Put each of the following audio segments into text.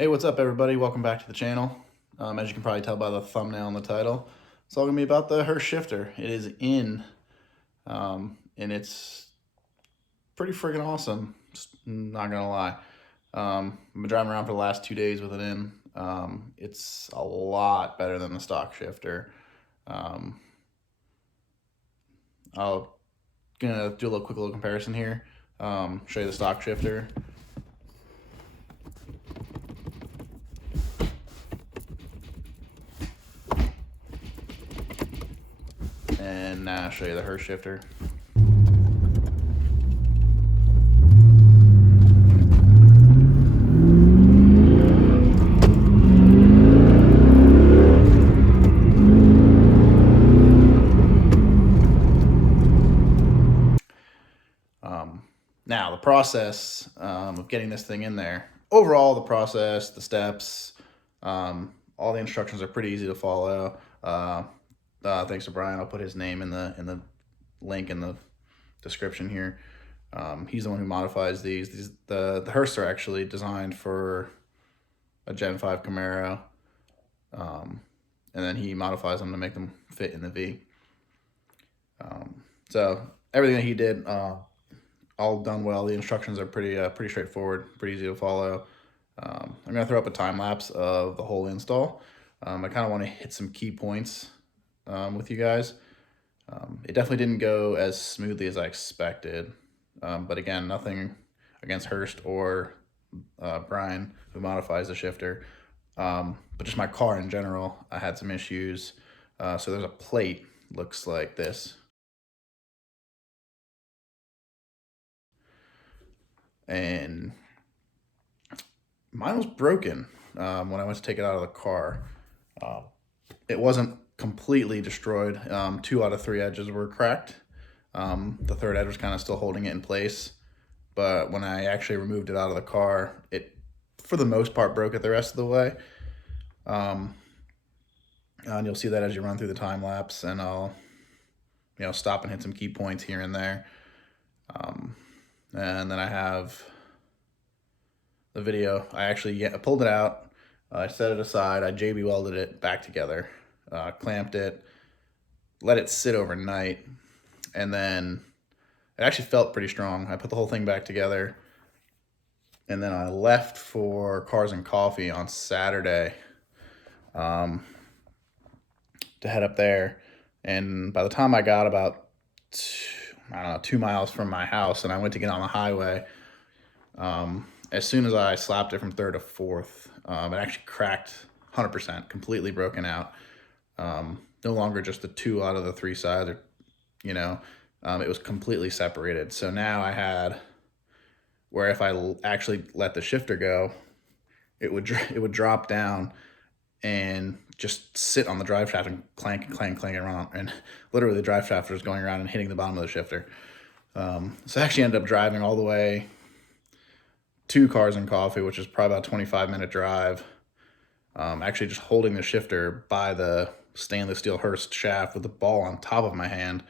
Hey, what's up everybody? Welcome back to the channel. As you can probably tell by the thumbnail and the title, it's all gonna be about the Hurst shifter. It is in, and it's pretty freaking awesome. Just not gonna lie. I've been driving around for the last 2 days with it in. It's a lot better than the stock shifter. Um, I'll gonna do a quick little comparison here. Show you the stock shifter. And now I'll show you the Hurst shifter. Now the process of getting this thing in there, overall the process, the steps, all the instructions are pretty easy to follow. Thanks to Brian, I'll put his name in the link in the description here. He's the one who modifies these. The Hursts are actually designed for a Gen 5 Camaro, and then he modifies them to make them fit in the V. So everything that he did, all done well. The instructions are pretty straightforward, pretty easy to follow. I'm gonna throw up a time lapse of the whole install. I kind of want to hit some key points with you guys. It definitely didn't go as smoothly as I expected, but again, nothing against Hurst or Brian, who modifies the shifter, but just my car in general, I had some issues. So there's a plate, looks like this. And mine was broken when I went to take it out of the car. It wasn't completely destroyed. 2 out of 3 edges were cracked. The third edge was kind of still holding it in place. But when I actually removed it out of the car, it, for the most part, broke it the rest of the way. And you'll see that as you run through the time lapse, and I'll stop and hit some key points here and there. And then I have the video. I pulled it out, I set it aside, I JB welded it back together, clamped it, let it sit overnight, and then it actually felt pretty strong. I put the whole thing back together, and then I left for Cars and Coffee on Saturday to head up there. And by the time I got about 2 miles from my house and I went to get on the highway, as soon as I slapped it from third to fourth, it actually cracked 100%, completely broken out. No longer just the 2 out of the 3 sides, it was completely separated. So now I had, where if I actually let the shifter go, it would drop down and just sit on the drive shaft and clank around, and literally the drive shaft was going around and hitting the bottom of the shifter. So I actually ended up driving all the way to Cars and Coffee, which is probably about a 25-minute drive. Actually just holding the shifter by the stainless steel Hurst shaft with the ball on top of my hand,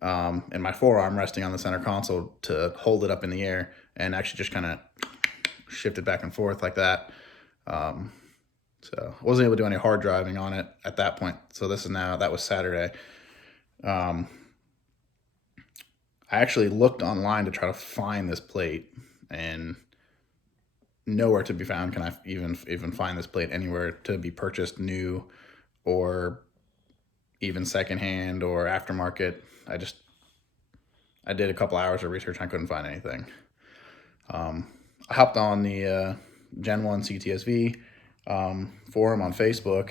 and my forearm resting on the center console to hold it up in the air, and actually just kind of shift it back and forth like that. So I wasn't able to do any hard driving on it at that point. So that was Saturday. I actually looked online to try to find this plate, and nowhere to be found can I even find this plate anywhere to be purchased new or even secondhand or aftermarket. I did a couple hours of research and I couldn't find anything. I hopped on the Gen 1 CTS-v forum on Facebook,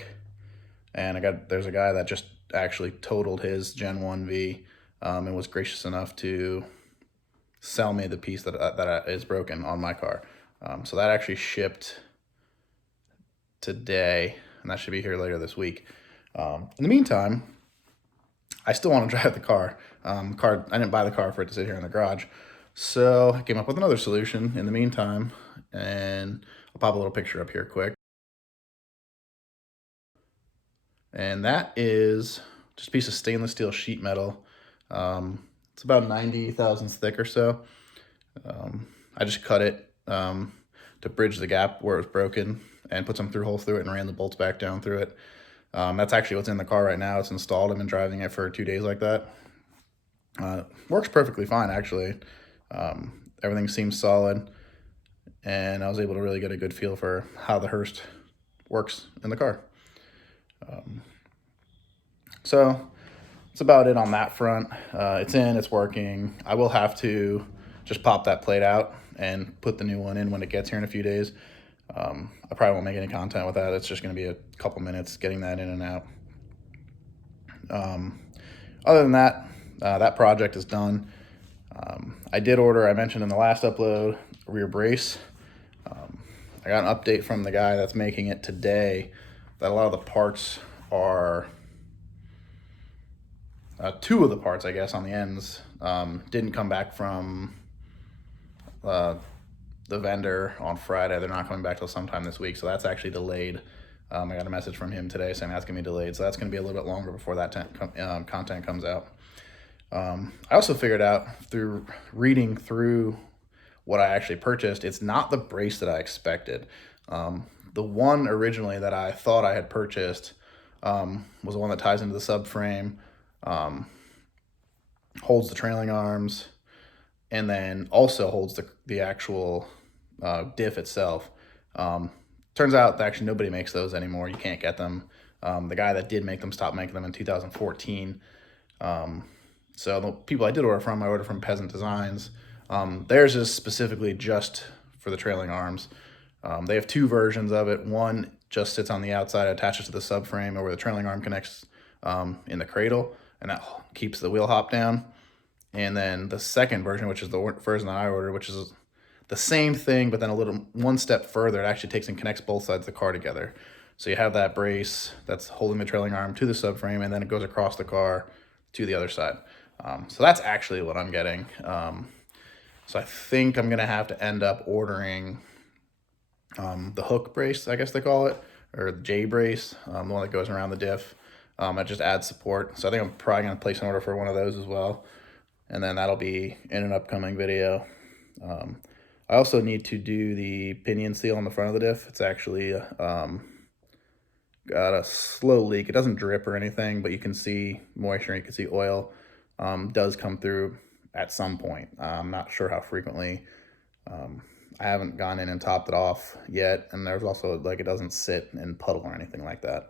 and there's a guy that just actually totaled his Gen 1 V, and was gracious enough to sell me the piece that is broken on my car. So that actually shipped today, and that should be here later this week. In the meantime, I still want to drive the car. I didn't buy the car for it to sit here in the garage, so I came up with another solution in the meantime, and I'll pop a little picture up here quick. And that is just a piece of stainless steel sheet metal. It's about 90 thousandths thick or so. I just cut it to bridge the gap where it was broken and put some through holes through it and ran the bolts back down through it. That's actually what's in the car right now. It's installed. I've been driving it for 2 days like that. Works perfectly fine, actually. Everything seems solid, and I was able to really get a good feel for how the Hurst works in the car. So that's about it on that front. It's in, it's working. I will have to just pop that plate out and put the new one in when it gets here in a few days. I probably won't make any content with that. It's just going to be a couple minutes getting that in and out. Other than that, that project is done. I did order, I mentioned in the last upload, a rear brace. I got an update from the guy that's making it today that a lot of the parts are, two of the parts, I guess, on the ends didn't come back from the vendor on Friday. They're not coming back till sometime this week, so that's actually delayed. I got a message from him today saying that's going to be delayed, so that's going to be a little bit longer before that content comes out. I also figured out through reading through what I actually purchased, it's not the brace that I expected. The one originally that I thought I had purchased was the one that ties into the subframe, holds the trailing arms, and then also holds the actual diff itself. Turns out that actually nobody makes those anymore. You can't get them. The guy that did make them stopped making them in 2014. So the people I did order from, I ordered from Peasant Designs. Theirs is specifically just for the trailing arms. They have two versions of it. One just sits on the outside, attaches to the subframe, or where the trailing arm connects in the cradle, and that keeps the wheel hop down. And then the second version, which is the version that I ordered, which is the same thing, but then a little one step further, it actually takes and connects both sides of the car together. So you have that brace that's holding the trailing arm to the subframe, and then it goes across the car to the other side. So that's actually what I'm getting. So I think I'm gonna have to end up ordering the hook brace, I guess they call it, or the J brace, the one that goes around the diff. It just adds support. So I think I'm probably gonna place an order for one of those as well. And then that'll be in an upcoming video. I also need to do the pinion seal on the front of the diff. It's actually got a slow leak. It doesn't drip or anything, but you can see moisture, you can see oil does come through at some point. I'm not sure how frequently. I haven't gone in and topped it off yet, and there's also, like, it doesn't sit and puddle or anything like that.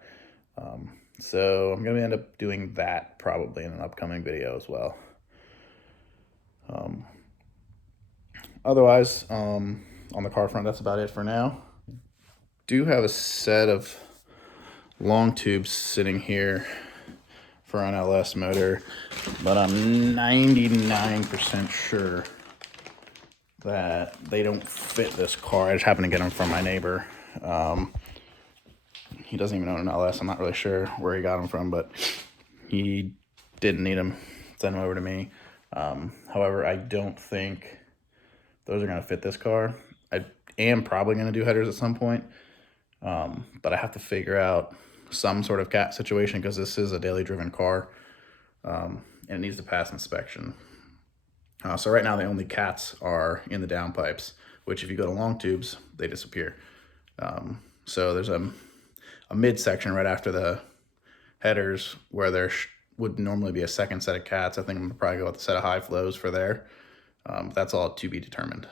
So I'm going to end up doing that probably in an upcoming video as well. Otherwise, on the car front, that's about it for now. Do have a set of long tubes sitting here for an LS motor, but I'm 99% sure that they don't fit this car. I just happened to get them from my neighbor. He doesn't even own an LS. I'm not really sure where he got them from, but he didn't need them. Send them over to me. However, I don't think those are going to fit this car. I am probably going to do headers at some point, but I have to figure out some sort of cat situation because this is a daily driven car, and it needs to pass inspection. So right now the only cats are in the downpipes, which if you go to long tubes, they disappear. So there's a midsection right after the headers where there would normally be a second set of cats. I think I'm gonna probably go with a set of high flows for there. That's all to be determined.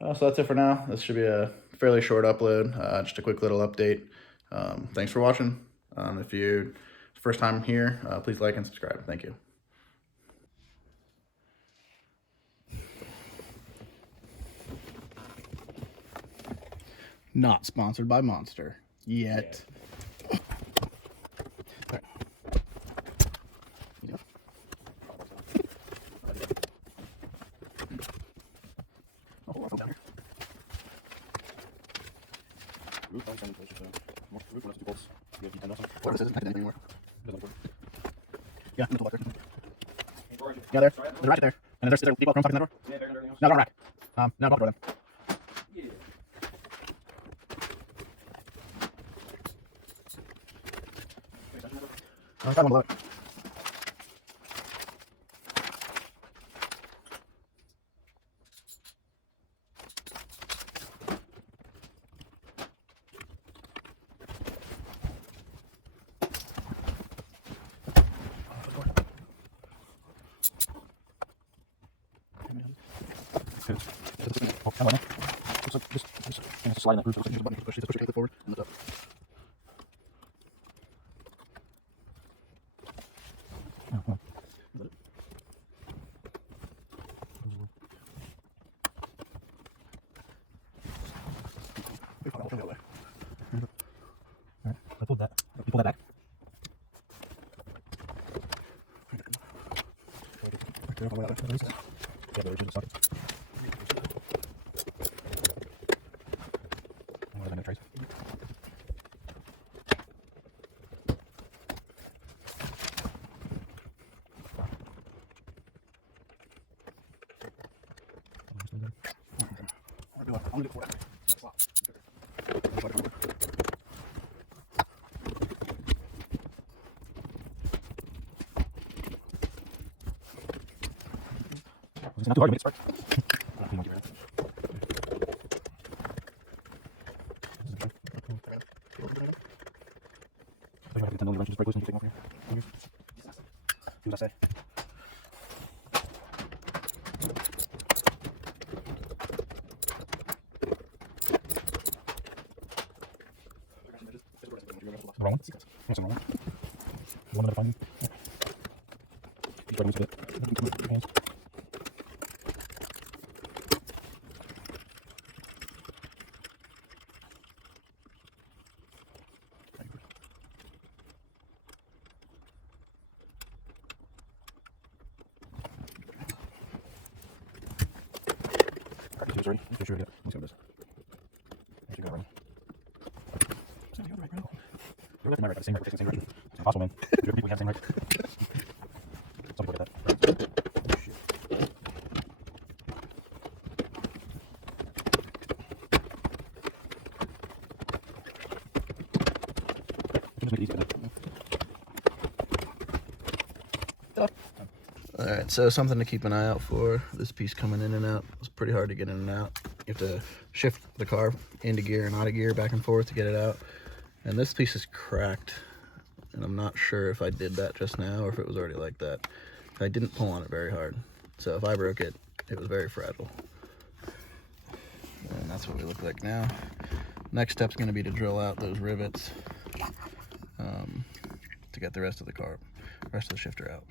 So that's it for now. This should be a fairly short upload, just a quick little update. Thanks for watching. If you're first time here, please like and subscribe. Thank you. Not sponsored by Monster yet. Yeah, yeah, there's a ratchet there. And there's deep chrome socket in that door? Yeah, there's everything else. No, don't rack. No, don't door then. Yeah. I've got one below it. Oh, come on. Looks like just sliding that through. So it looks like just a button. Push your clip forward and lift up. Oh, come on. Is that it? All right, I pulled that. You pull that back. Yeah, there's a socket. What are the trays? I'm gonna do it. It's not too hard to make it spark. See what I say. Wrong one? That's the wrong one. One of the findings. You try to move it. Hands. Ready? Okay, sure, yeah. Let's go with this. Let's go ready. You're right, bro. You're looking at the same right, same direction. It's impossible, man. People have the same right. Somebody look at that. Oh, shit. Just make it easy. Alright, so something to keep an eye out for. This piece coming in and out. It's pretty hard to get in and out. You have to shift the car into gear and out of gear back and forth to get it out. And this piece is cracked. And I'm not sure if I did that just now or if it was already like that. I didn't pull on it very hard. So if I broke it, it was very fragile. And that's what we look like now. Next step's going to be to drill out those rivets to get the rest of the shifter out.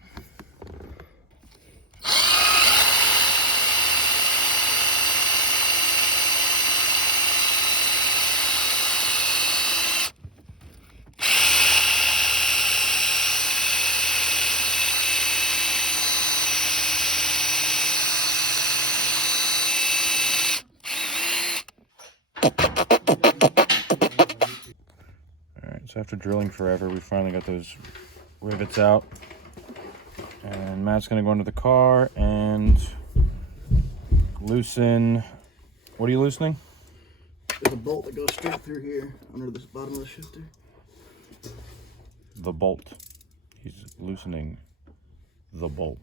So after drilling forever, we finally got those rivets out. And Matt's gonna go into the car and loosen, what are you loosening? There's a bolt that goes straight through here under the bottom of the shifter. The bolt. He's loosening the bolt.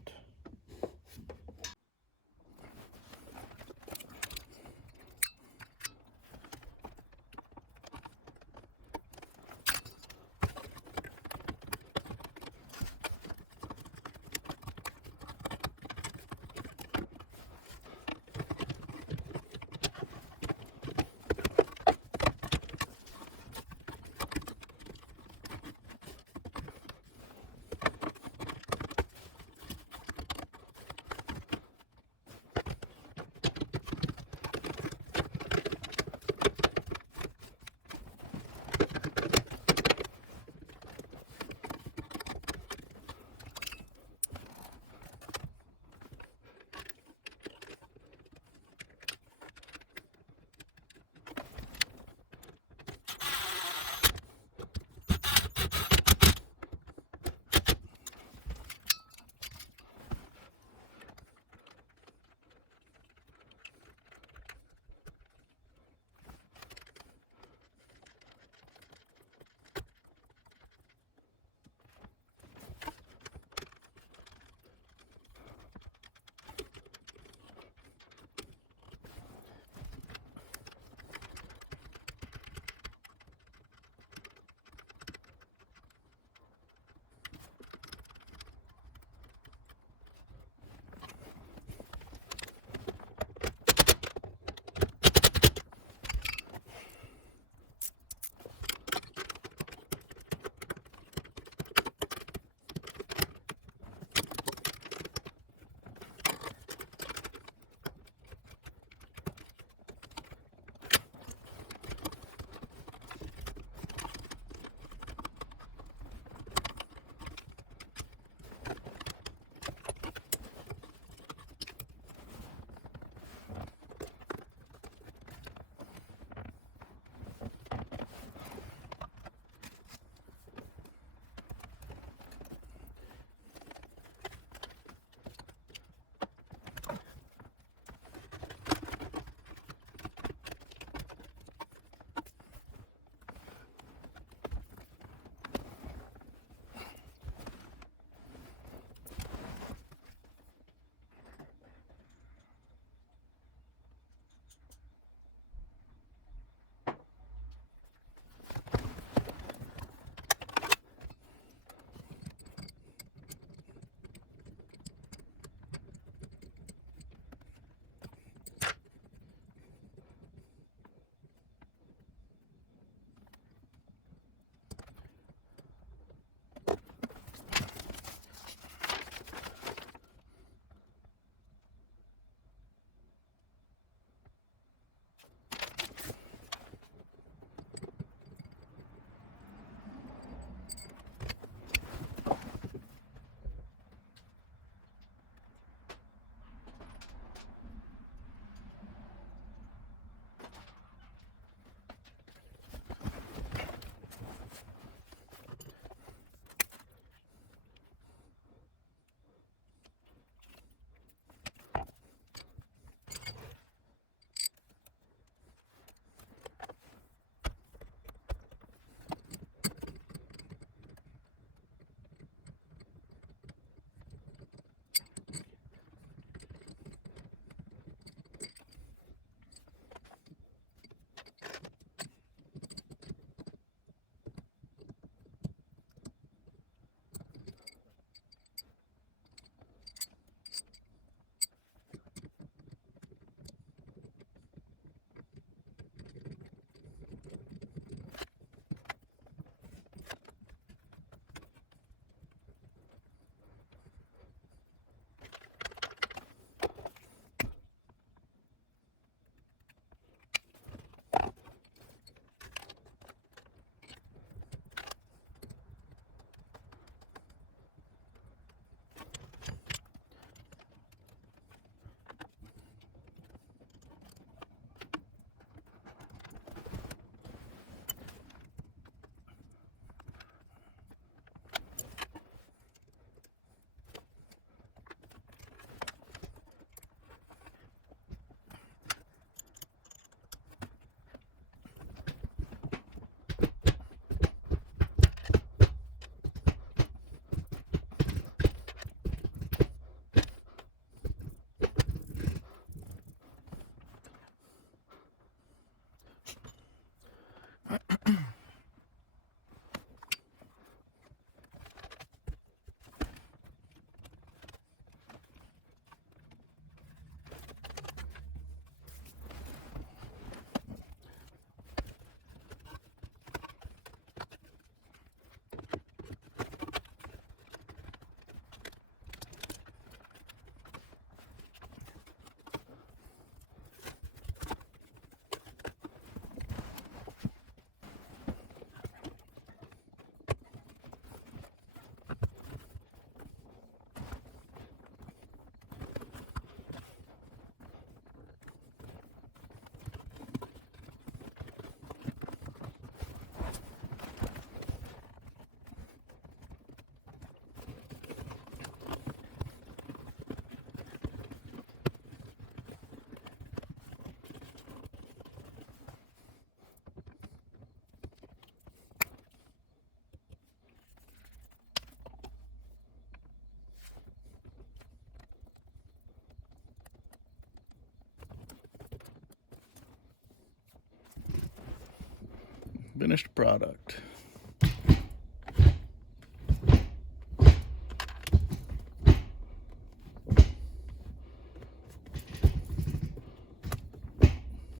Finished product.